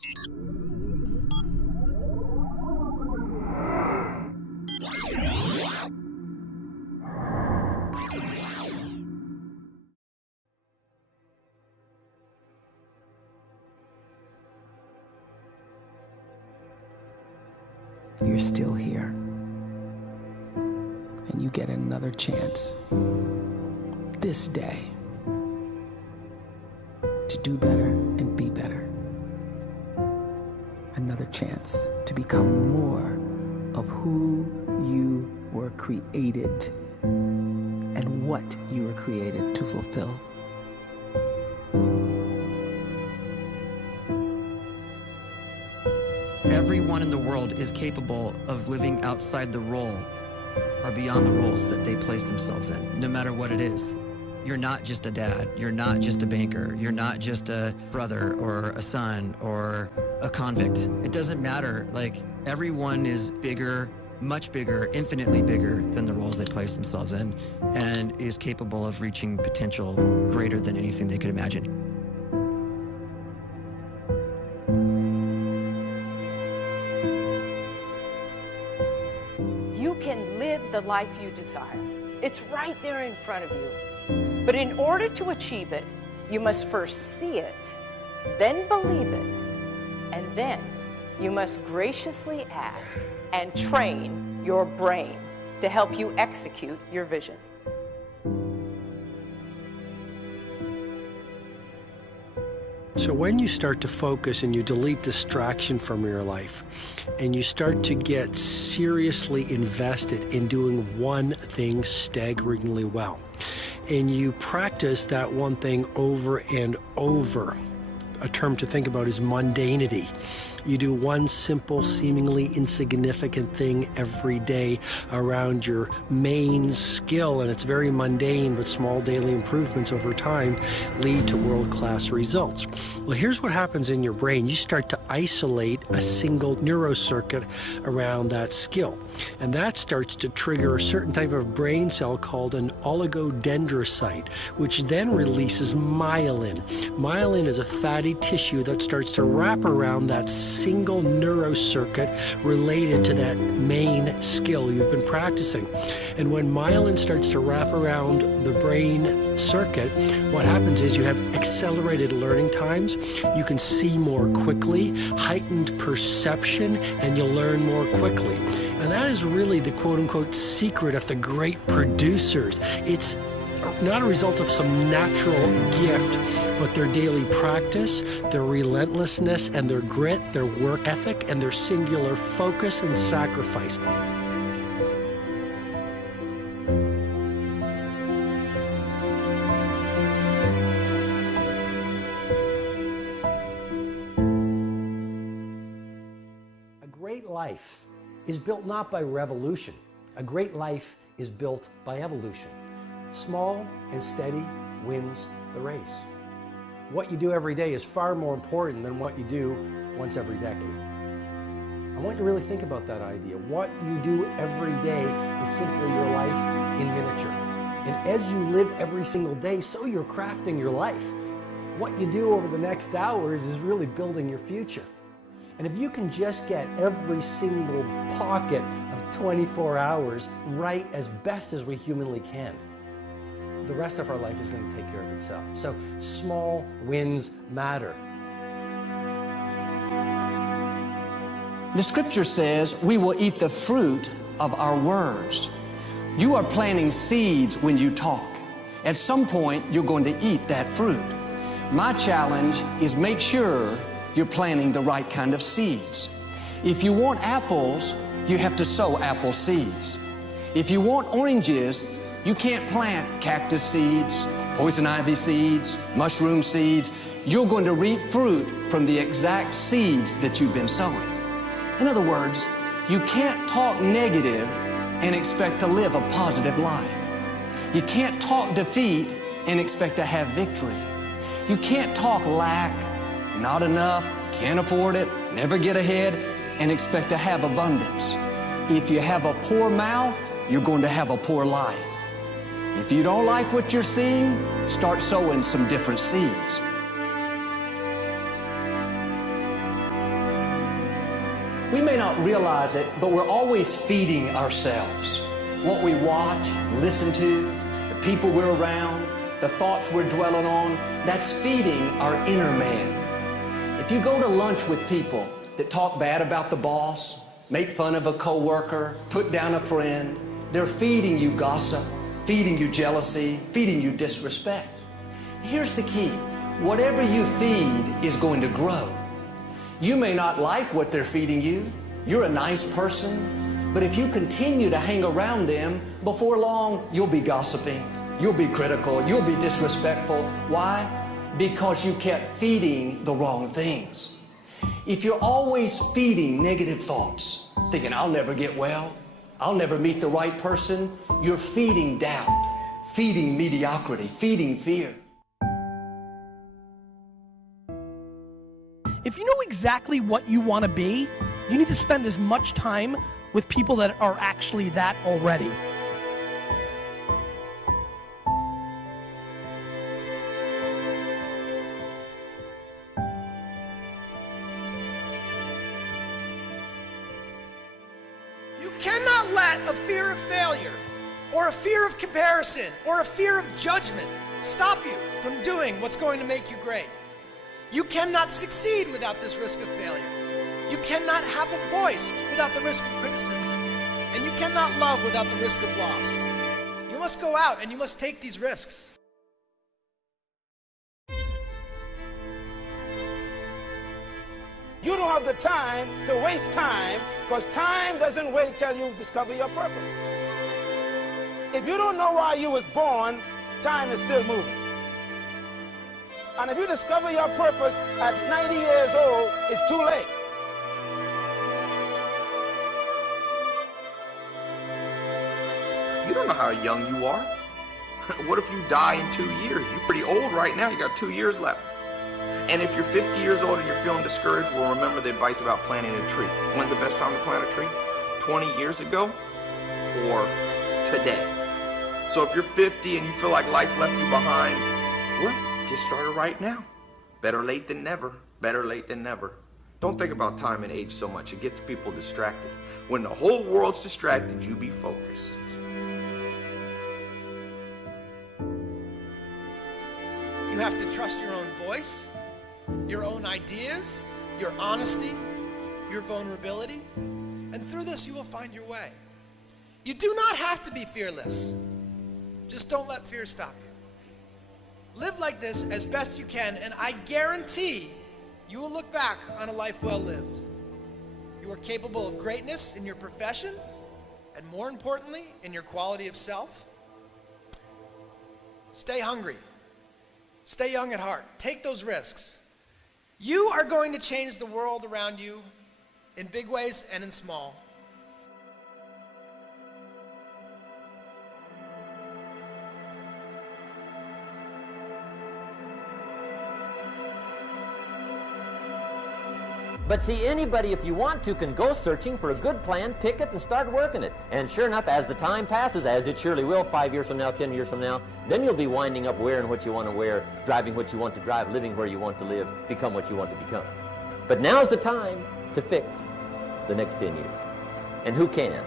You're still here, and you get another chance this day to do better and be better. Another chance to become more of who you were created and what you were created to fulfill. Everyone in the world is capable of living outside the role or beyond the roles that they place themselves in, no matter what it is. You're not just a dad, you're not just a banker, you're not just a brother or a son or a convict. It doesn't matter. Like, everyone is bigger, much bigger, infinitely bigger than the roles they place themselves in, and is capable of reaching potential greater than anything they could imagine. You can live the life you desire. It's right there in front of you. But in order to achieve it, you must first see it, then believe it, and then you must graciously ask and train your brain to help you execute your vision. So when you start to focus and you delete distraction from your life, and you start to get seriously invested in doing one thing staggeringly well, and you practice that one thing over and over, a term to think about is mundanity. You do one simple, seemingly insignificant thing every day around your main skill, and it's very mundane, but small daily improvements over time lead to world-class results. Well, here's what happens in your brain. You start to isolate a single neurocircuit around that skill, and that starts to trigger a certain type of brain cell called an oligodendrocyte, which then releases myelin. Myelin is a fatty tissue that starts to wrap around that single neurocircuit related to that main skill you've been practicing. And when myelin starts to wrap around the brain circuit, what happens is you have accelerated learning times, you can see more quickly, heightened perception, and you'll learn more quickly. And that is really the quote-unquote secret of the great producers. It's not a result of some natural gift, but their daily practice, their relentlessness and their grit, their work ethic, and their singular focus and sacrifice. A great life is built not by revolution. A great life is built by evolution. Small and steady wins the race. What you do every day is far more important than what you do once every decade. I want you to really think about that idea. What you do every day is simply your life in miniature. And as you live every single day, so you're crafting your life. What you do over the next hours is really building your future. And if you can just get every single pocket of 24 hours right as best as we humanly can, the rest of our life is going to take care of itself. So small wins matter. The scripture says we will eat the fruit of our words. You are planting seeds when you talk. At some point, you're going to eat that fruit. My challenge is make sure you're planting the right kind of seeds. If you want apples, you have to sow apple seeds. If you want oranges, you can't plant cactus seeds, poison ivy seeds, mushroom seeds. You're going to reap fruit from the exact seeds that you've been sowing. In other words, you can't talk negative and expect to live a positive life. You can't talk defeat and expect to have victory. You can't talk lack, not enough, can't afford it, never get ahead, and expect to have abundance. If you have a poor mouth, you're going to have a poor life. If you don't like what you're seeing, start sowing some different seeds. We may not realize it, but we're always feeding ourselves. What we watch, listen to, the people we're around, the thoughts we're dwelling on, that's feeding our inner man. If you go to lunch with people that talk bad about the boss, make fun of a coworker, put down a friend, they're feeding you gossip, feeding you jealousy, feeding you disrespect. Here's the key. Whatever you feed is going to grow. You may not like what they're feeding you. You're a nice person. But if you continue to hang around them, before long, you'll be gossiping. You'll be critical. You'll be disrespectful. Why? Because you kept feeding the wrong things. If you're always feeding negative thoughts, thinking, I'll never get well, I'll never meet the right person, you're feeding doubt, feeding mediocrity, feeding fear. If you know exactly what you want to be, you need to spend as much time with people that are actually that already. You cannot let a fear of failure, or a fear of comparison, or a fear of judgment stop you from doing what's going to make you great. You cannot succeed without this risk of failure. You cannot have a voice without the risk of criticism. And you cannot love without the risk of loss. You must go out and you must take these risks. You don't have the time to waste time, because time doesn't wait till you discover your purpose. If you don't know why you was born, time is still moving. And if you discover your purpose at 90 years old, it's too late. You don't know how young you are. What if you die in 2 years? You're pretty old right now. You got 2 years left. And if you're 50 years old and you're feeling discouraged, well, remember the advice about planting a tree. When's the best time to plant a tree? 20 years ago or today? So if you're 50 and you feel like life left you behind, well, get started right now. Better late than never. Better late than never. Don't think about time and age so much. It gets people distracted. When the whole world's distracted, you be focused. You have to trust your own voice, your own ideas, your honesty, your vulnerability. And through this, you will find your way. You do not have to be fearless. Just don't let fear stop you. Live like this as best you can, and I guarantee you will look back on a life well lived. You are capable of greatness in your profession, and more importantly, in your quality of self. Stay hungry. Stay young at heart. Take those risks. You are going to change the world around you in big ways and in small. But see, anybody, if you want to, can go searching for a good plan, pick it, and start working it. And sure enough, as the time passes, as it surely will 5 years from now, 10 years from now, then you'll be winding up wearing what you want to wear, driving what you want to drive, living where you want to live, become what you want to become. But now's the time to fix the next 10 years. And who can?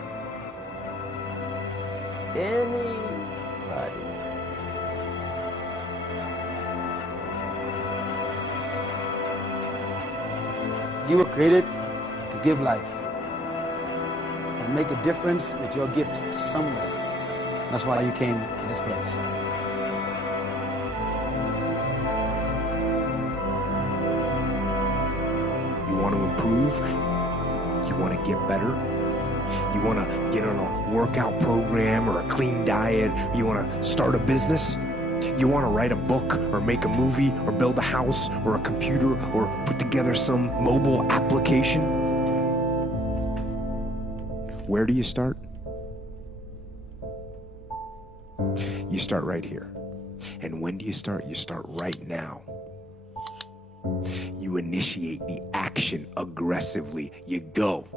Anybody. You were created to give life and make a difference with your gift somewhere. That's why you came to this place. You want to improve? You want to get better? You want to get on a workout program or a clean diet? You want to start a business? You want to write a book or make a movie or build a house or a computer or put together some mobile application? Where do you start? You start right here. And when do you start? You start right now. You initiate the action aggressively. You go.